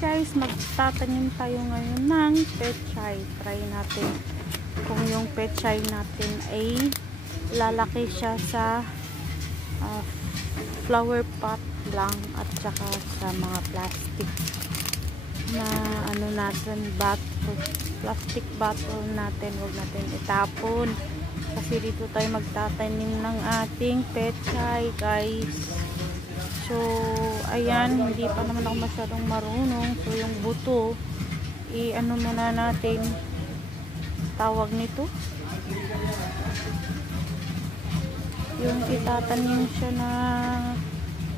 guys, magtatanim tayo ngayon ng pechay. Try natin kung yung pechay natin ay lalaki siya sa flower pot lang at saka sa mga plastic na ano natin, plastic bottle natin. Huwag natin itapon kasi dito tayo magtatanim ng ating pechay guys. So ayan, hindi pa naman ako masyadong marunong. So yung buto i-ano muna natin, tawag nito, yung itatanim siya na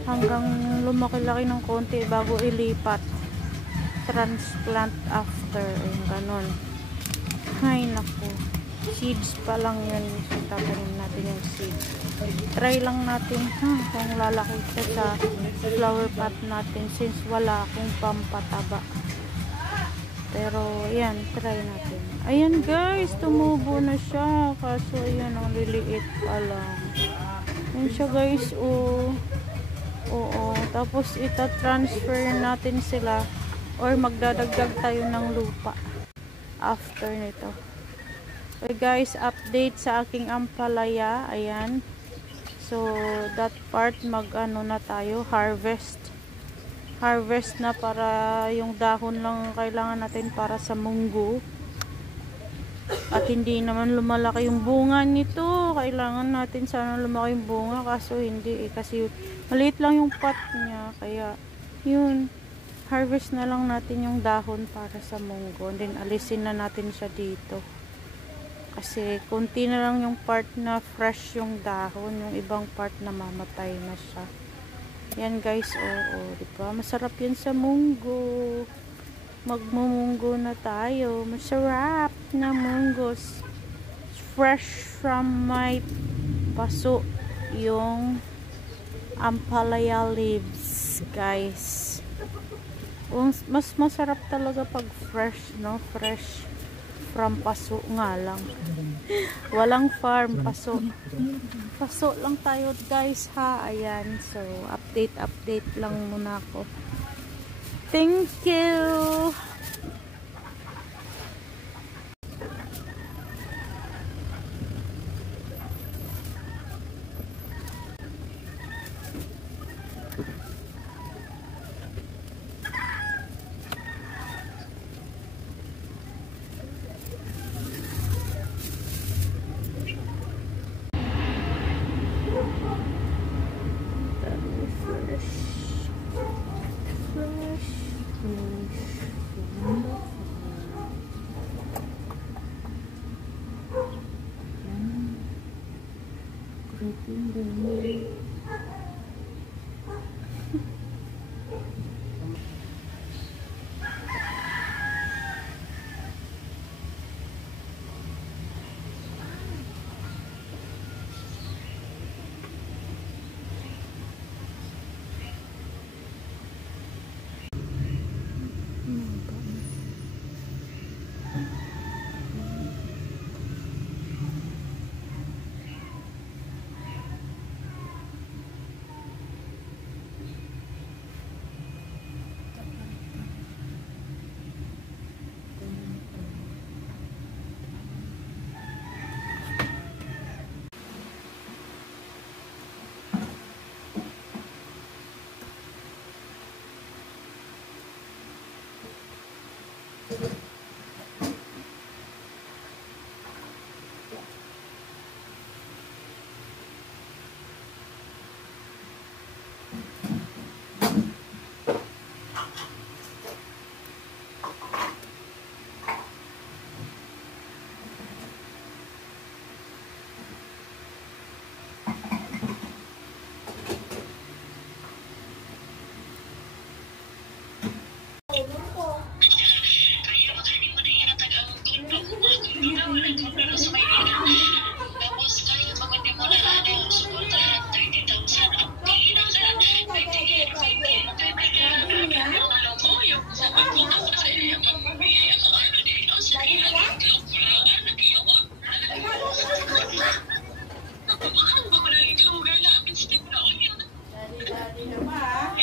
hanggang lumaki-laki ng konti bago ilipat, transplant after, yung ganon. Ay naku, seeds pa lang yun. So tatanim natin yung seeds. Try lang natin kung lalaki siya sa flower pot natin since wala akong pampataba. Pero ayan, try natin. Ayan guys, tumubo na siya. Kaso ayan, ang liliit pa lang. Ayan siya guys, oo. Tapos ita-transfer natin sila or magdadagdag tayo ng lupa after nito. Okay guys, update sa aking ampalaya. Ayan. So that part mag-ano na tayo, harvest na, para yung dahon lang kailangan natin para sa munggo. At hindi naman lumalaki yung bunga nito. Kailangan natin sana lumaki yung bunga, kaso hindi kasi maliit lang yung pot niya. Kaya yun, harvest na lang natin yung dahon para sa munggo. And then alisin na natin siya dito. Kasi konti na lang yung part na fresh yung dahon, yung ibang part na mamatay na siya. Yan guys, diba? Masarap yan sa munggo. Magmumunggo na tayo. Masarap na munggos. Fresh from my paso yung ampalaya leaves, guys. Mas masarap talaga pag fresh, no? Fresh from paso nga lang. Walang farm, paso. Paso lang tayo guys ha. Ayan. So, update lang muna ako. Thank you! Dali-dali na ba?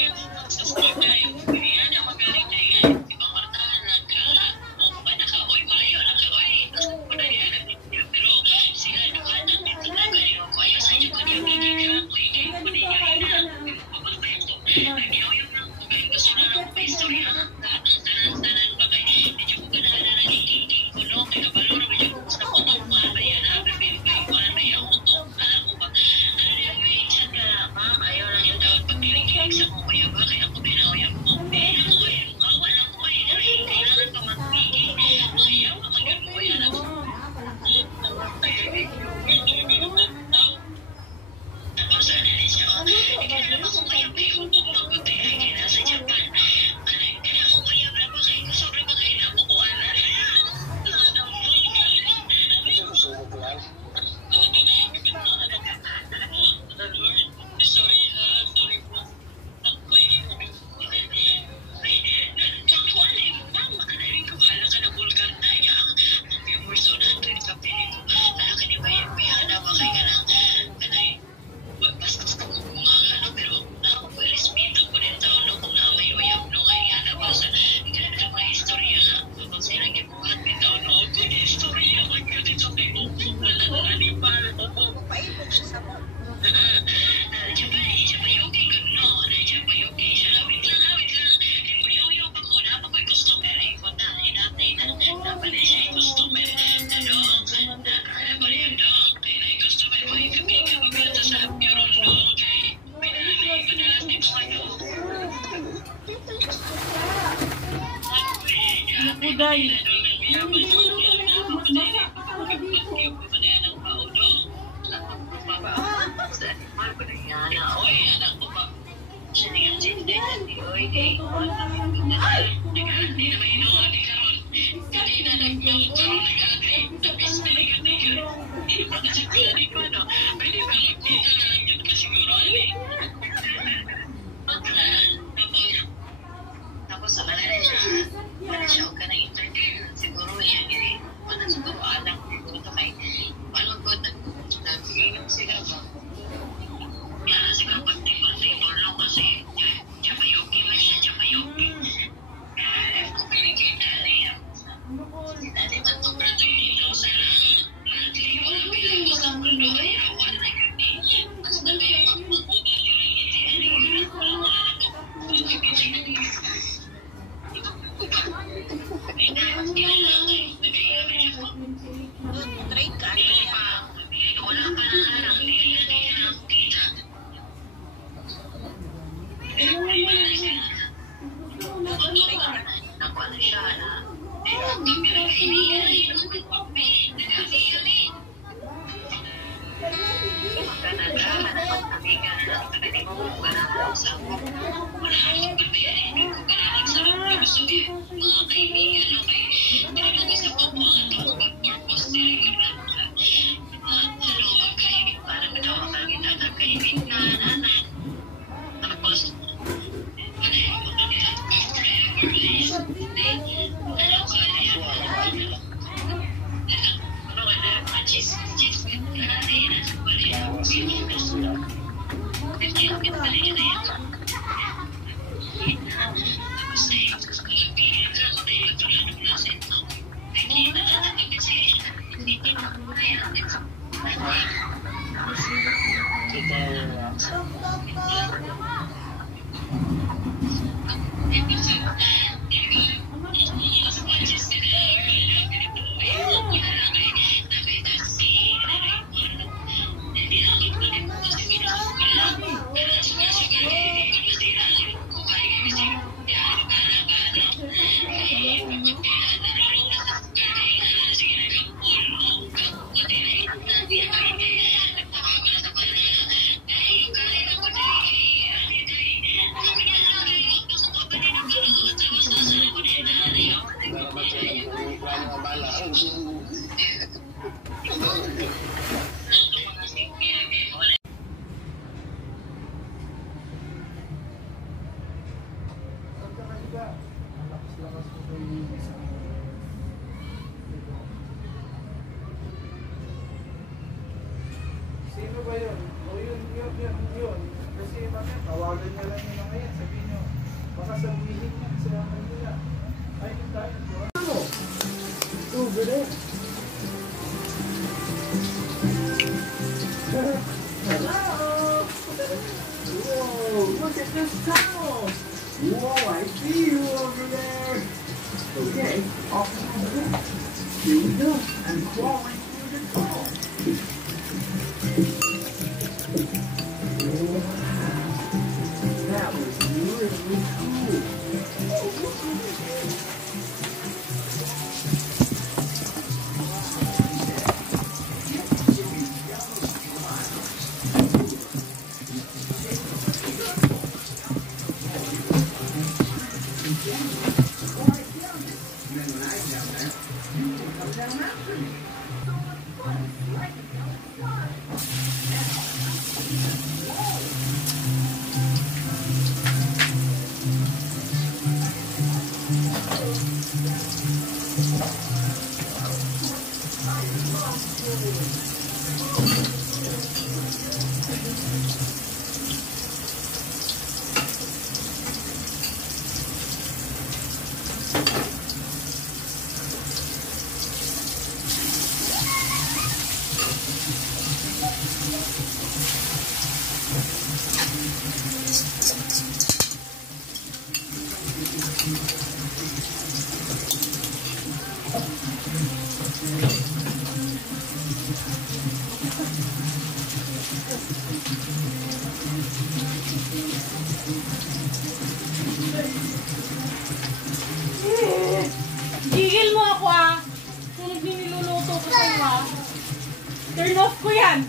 Day. Sino ba yun? O yun. Kasi mamaya, tawagan niya lang yung mga yan. Sabihin nyo, baka sabihin niya sa kanila. Ay, yung tayo. Ano? Over there. Hello! Whoa, look at this house! Whoa, I see you over there! Okay, off the bed. Here we go. I'm crawling through the tunnel. That was really cool. Come down that street. yan?